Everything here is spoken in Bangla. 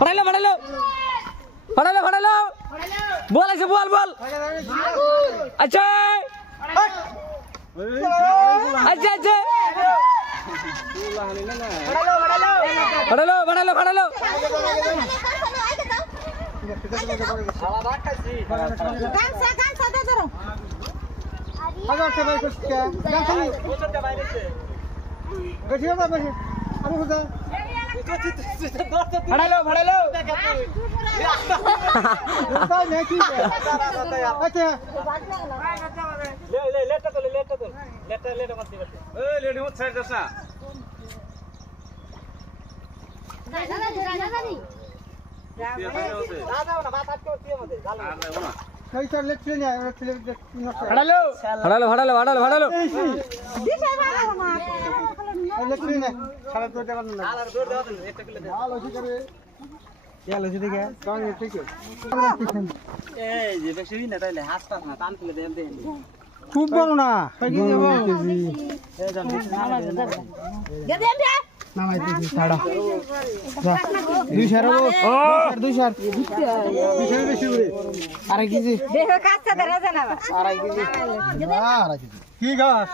फड़ाइलो फड़ाइलो फड़ाइलो फड़ाइलो बोल ऐसे बोल बोल अच्छा अच्छा अच्छा फड़ाइलो फड़ाइलो फड़ाइलो फड़ाइलो फड़ाइलो फड़ाइलो फड़ाइलो फड़ाइलो फड़ाइलो খুব বড় না আড়াই কেজি কি গাছ